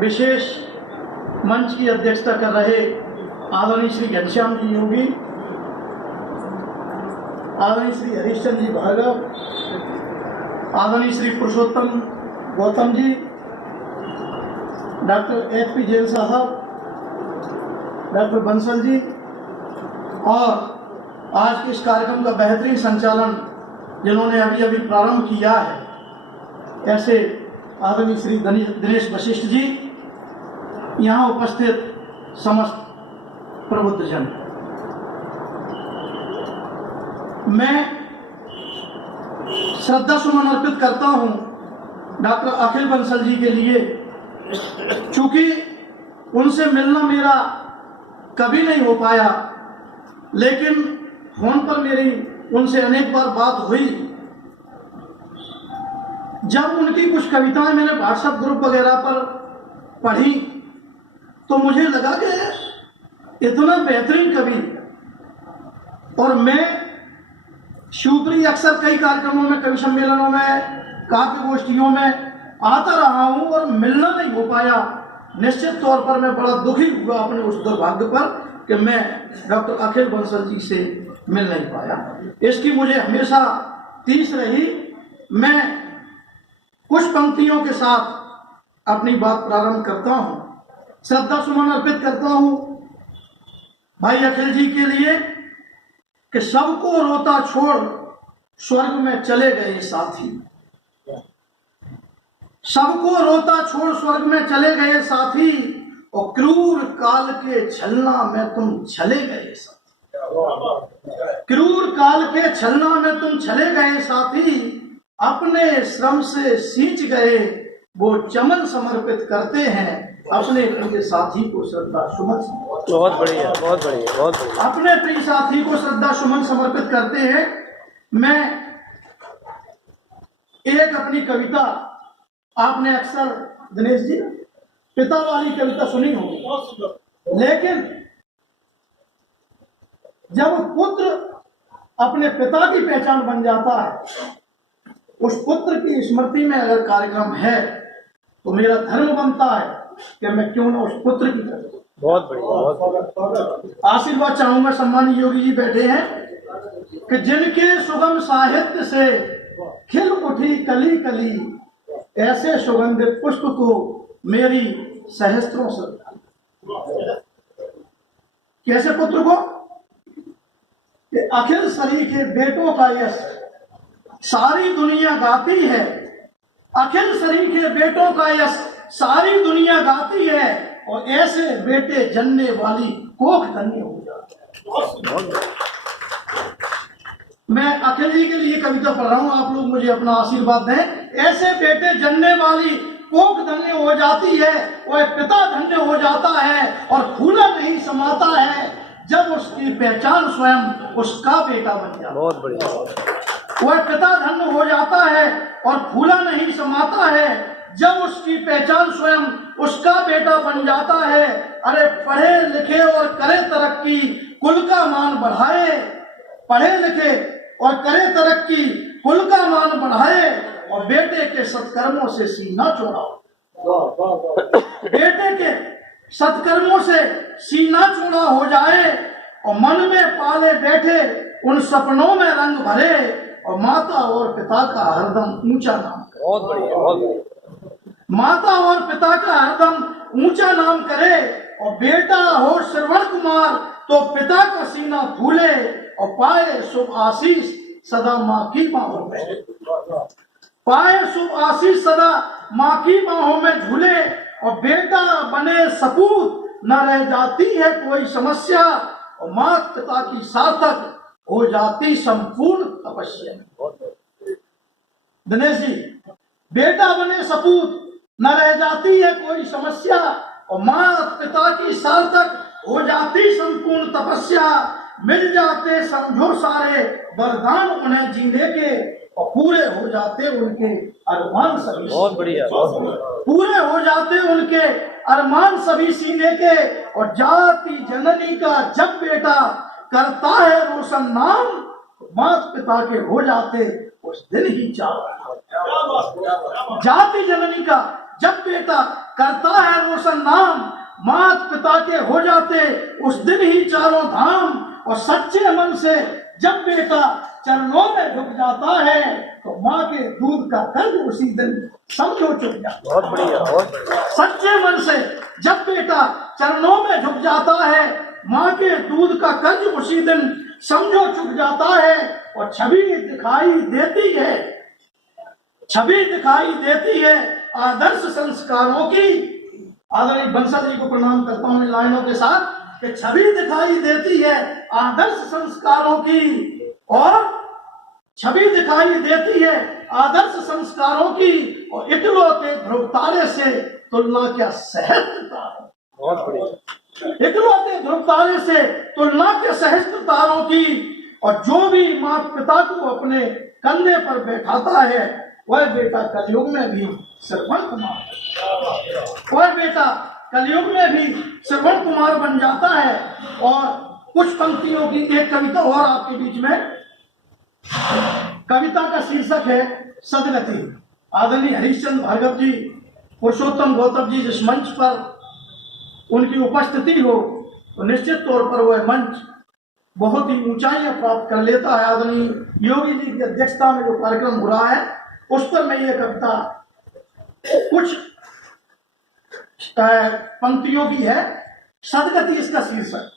विशेष मंच की अध्यक्षता कर रहे आदरणीय श्री घनश्याम जी योगी, आदरणीय श्री हरिश्चंद्र जी भार्गव, आदरणीय श्री पुरुषोत्तम गौतम जी, डॉक्टर HP जैन साहब, डॉक्टर बंसल जी, और आज के इस कार्यक्रम का बेहतरीन संचालन जिन्होंने अभी अभी प्रारंभ किया है, ऐसे आदरणीय श्री दिनेश वशिष्ठ जी, यहाँ उपस्थित समस्त प्रबुद्धजन, मैं श्रद्धा सुमन अर्पित करता हूँ डॉक्टर अखिल बंसल जी के लिए, चूंकि उनसे मिलना मेरा कभी नहीं हो पाया, लेकिन फोन पर मेरी उनसे अनेक बार बात हुई। जब उनकी कुछ कविताएं मैंने व्हाट्सएप ग्रुप वगैरह पर पढ़ी तो मुझे लगा कि इतना बेहतरीन कवि, और मैं शिवपुरी अक्सर कई कार्यक्रमों में, कवि सम्मेलनों में, काव्य गोष्ठियों में आता रहा हूं और मिलना नहीं हो पाया। निश्चित तौर पर मैं बड़ा दुखी हुआ अपने उस दुर्भाग्य पर कि मैं डॉक्टर अखिल बंसल जी से मिल नहीं पाया। इसकी मुझे हमेशा तीस रही। मैं कुछ पंक्तियों के साथ अपनी बात प्रारंभ करता हूं, श्रद्धा सुमन अर्पित करता हूं भाई अखिल जी के लिए कि सबको रोता छोड़ स्वर्ग में चले गए साथी, सबको रोता छोड़ स्वर्ग में चले गए साथी, और क्रूर काल के छलना में तुम छले गए साथी, क्रूर काल के छलना में तुम छले गए साथी, अपने श्रम से सींच गए वो चमन समर्पित करते हैं अपने प्रिय साथी को श्रद्धा सुमन। बहुत बढ़िया, बहुत बढ़िया, बहुत बढ़िया। अपने प्रिय साथी को श्रद्धा सुमन समर्पित करते हैं। मैं एक अपनी कविता, आपने अक्सर दिनेश जी पिता वाली कविता सुनी होगी, लेकिन जब पुत्र अपने पिता की पहचान बन जाता है, उस पुत्र की स्मृति में अगर कार्यक्रम है तो मेरा धर्म बनता है कि मैं क्यों ना उस पुत्र की करूं। बहुत बढ़िया। आशीर्वाद चाहूंगा, सम्मानित योगी जी बैठे हैं, कि जिनके सुगम साहित्य से खिल उठी कली कली, ऐसे सुगंधित पुष्प को मेरी सहस्त्रों श्रद्धा। कैसे पुत्र को? कि अखिल सरी के बेटों का यश सारी दुनिया गाती है, अखिल सरी के बेटों का यश सारी दुनिया गाती है, और ऐसे बेटे जनने वाली कोख धन्य हो जाती है। मैं अखिल जी के लिए कविता पढ़ रहा हूं, आप लोग मुझे अपना आशीर्वाद दें। ऐसे बेटे जनने वाली कोख धन्य हो जाती है, वह पिता धन्य हो जाता है, और फूला नहीं समाता है जब उसकी पहचान स्वयं उसका बेटा बन जाता है। बहुत बढ़िया। वह पिता धन्य हो जाता है और फूला नहीं समाता है जब उसकी पहचान स्वयं उसका बेटा बन जाता है। अरे पढ़े लिखे और करे तरक्की, कुल का मान बढ़ाए, पढ़े लिखे और करे तरक्की, कुल का मान बढ़ाए, और बेटे के सत्कर्मों से सीना चौड़ाओ, बेटे के सत्कर्मों से सीना चौड़ा हो जाए, और मन में पाले बैठे उन सपनों में रंग भरे, और माता और पिता का हरदम ऊंचा नाम करे। बहुत बढ़िया, बहुत बढ़िया। माता और पिता का हरदम ऊंचा नाम करे, और बेटा हो श्रवण कुमार तो पिता का सीना फूले, और पाए शुभ आशीष सदा माँ की बाहों में, पाए शुभ आशीष सदा माँ की बाहों में झूले, और बेटा बने सपूत न रह जाती है कोई समस्या, और माता पिता की सार्थक हो जाती संपूर्ण तपस्या। दिनेश जी, बेटा बने सपूत न रह जाती है कोई समस्या, और माता पिता की सार्थक हो जाती संपूर्ण तपस्या, मिल जाते समझो सारे वरदान उन्हें जीने के, और पूरे हो जाते उनके अरमान सभी। बहुत बढ़िया, बहुत बढ़िया। पूरे हो जाते उनके अरमान सभी सीने के, और जाति जननी का जब बेटा करता है रोशन नाम, माता पिता के हो जाते उस दिन ही चार। जाति जननी का जब बेटा करता है रोशन नाम, मात पिता के हो जाते उस दिन ही चारों धाम। और सच्चे मन से जब बेटा चरणों में झुक जाता है तो माँ के दूध का कर्ज उसी दिन समझो चुक जाता। बहुत बढ़िया, बहुत बढ़िया। सच्चे मन से जब बेटा चरणों में झुक जाता है, माँ के दूध का कर्ज उसी दिन समझो चुक जाता है। और छवि दिखाई देती है, छवि दिखाई देती है आदर्श संस्कारों की। आदरणीय बंसल जी को प्रणाम करता हूं इन लाइनों के साथ कि छवि दिखाई देती है आदर्श संस्कारों की, और छवि दिखाई देती है आदर्श संस्कारों की। और इकलौते ध्रुव तारे से तुलना क्या सहस्त्र, बहुत बढ़िया। इकलौते ध्रुव तारे से तुलना के सहस्त्र तारों की। और जो भी माता पिता को अपने कंधे पर बैठाता है वह बेटा कलयुग में भी श्रवण कुमार, वह बेटा कलयुग में भी श्रवण कुमार बन जाता है। और कुछ पंक्तियों की एक कविता और आपके बीच में, कविता का शीर्षक है सदगति। आदरणीय हरिश्चंद्र भार्गव जी, पुरुषोत्तम गौतम जी जिस मंच पर उनकी उपस्थिति हो तो निश्चित तौर पर वह मंच बहुत ही ऊंचाइयां प्राप्त कर लेता है। आदरणीय योगी जी की अध्यक्षता में जो कार्यक्रम हो रहा है उस पर मैं ये कविता कुछ पंक्तियों की है। सदगति इसका शीर्षक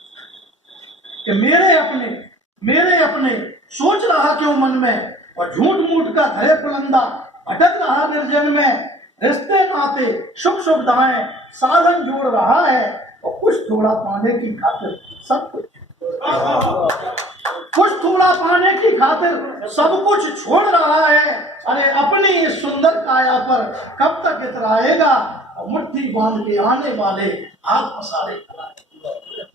कि मेरे अपने सोच रहा क्यों मन में, और झूठ मूठ का धरे पुलंदा भटक रहा निर्जन में। रिश्ते नाते सुख सुविधाएं साधन जोड़ रहा है, और कुछ थोड़ा पाने की खातिर सब कुछ थोड़ा पाने की खातिर सब कुछ छोड़ रहा है। अरे अपनी इस सुंदर काया पर कब तक इतराएगा, और मुट्ठी बांध के आने वाले हाथ पसारे,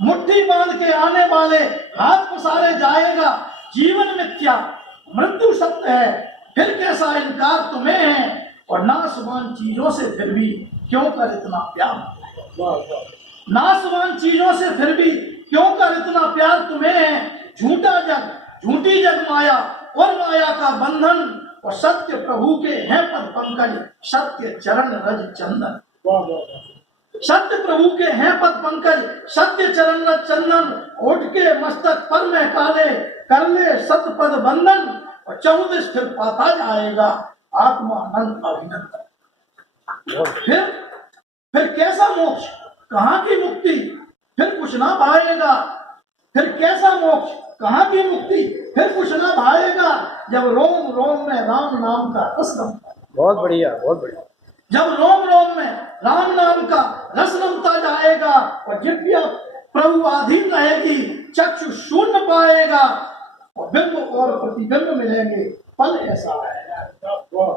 मुट्ठी बांध के आने वाले हाथ पसारे जाएगा। जीवन मिथ्या मृत्यु सत्य है, फिर कैसा इनकार तुम्हें है, और नाशवान चीजों से फिर भी क्यों कर इतना प्यार, नाशवान चीजों से फिर भी क्यों कर इतना प्यार तुम्हें है। झूठा जग, झूठी जग माया और माया का बंधन, और सत्य प्रभु के हैं पद पंकज, सत्य चरण रज चंदन। सत्य प्रभु के हैं पद पंकज, सत्य चरण रज चंदन। ओठ के मस्तक पर में काले, कर ले सत्य पद बंधन, और 14 फिर पाता जाएगा आत्मानंद अभिनंदन। फिर कैसा मोक्ष, कहाँ की मुक्ति, फिर कुछ ना भाएगा। फिर कैसा मोक्ष, कहाँ की मुक्ति, फिर कुछ ना भाएगा, जब रोम रोम में राम नाम का रस रमता। बहुत बढ़िया, बहुत बढ़िया। जब रोम रोम में राम नाम का रस रमता जाएगा, और जिव्या प्रभु अधीन रहेगी, चक्षु शून्य पाएगा, और बिंब और प्रतिबिंब मिलेंगे पल ऐसा आएगा,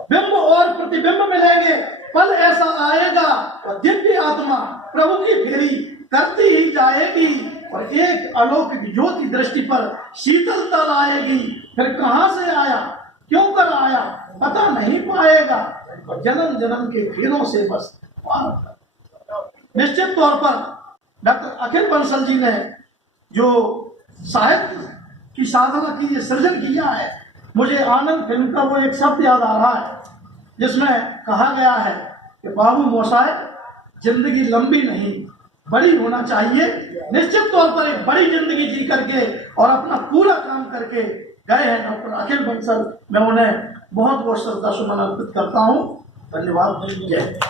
बिंब और प्रतिबिंब मिलेंगे पल ऐसा आएगा। और दिव्य आत्मा प्रभु की फेरी करती ही जाएगी, और एक अलौकिक ज्योति दृष्टि पर शीतलता लाएगी। फिर कहाँ से आया, क्यों कर आया, पता नहीं पाएगा, और जन्म जन्म के फेरों से बस पार। निश्चित तौर पर डॉक्टर अखिल बंसल जी ने जो साहित्य की साधना की ये सृजन किया है, मुझे आनंद फिल्म का वो एक शब्द याद आ रहा है जिसमें कहा गया है कि बाबू मोसाए जिंदगी लंबी नहीं बड़ी होना चाहिए। निश्चित तौर पर एक बड़ी जिंदगी जी करके और अपना पूरा काम करके गए हैं डॉक्टर अखिल बंसल। मैं उन्हें बहुत बहुत श्रद्धा सुमन अर्पित करता हूँ। धन्यवाद। जय